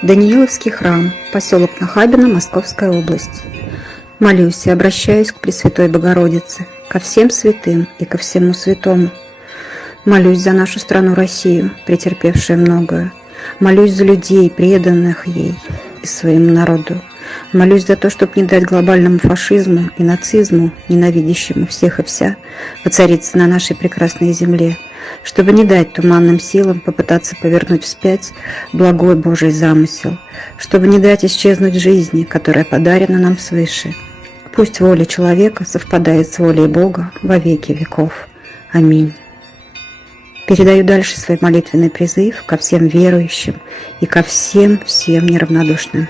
Данииловский храм, поселок Нахабино, Московская область. Молюсь и обращаюсь к Пресвятой Богородице, ко всем святым и ко всему святому. Молюсь за нашу страну Россию, претерпевшую многое. Молюсь за людей, преданных ей и своему народу. Молюсь за то, чтобы не дать глобальному фашизму и нацизму, ненавидящему всех и вся, воцариться на нашей прекрасной земле, чтобы не дать туманным силам попытаться повернуть вспять благой Божий замысел, чтобы не дать исчезнуть жизни, которая подарена нам свыше. Пусть воля человека совпадает с волей Бога во веки веков. Аминь. Передаю дальше свой молитвенный призыв ко всем верующим и ко всем неравнодушным.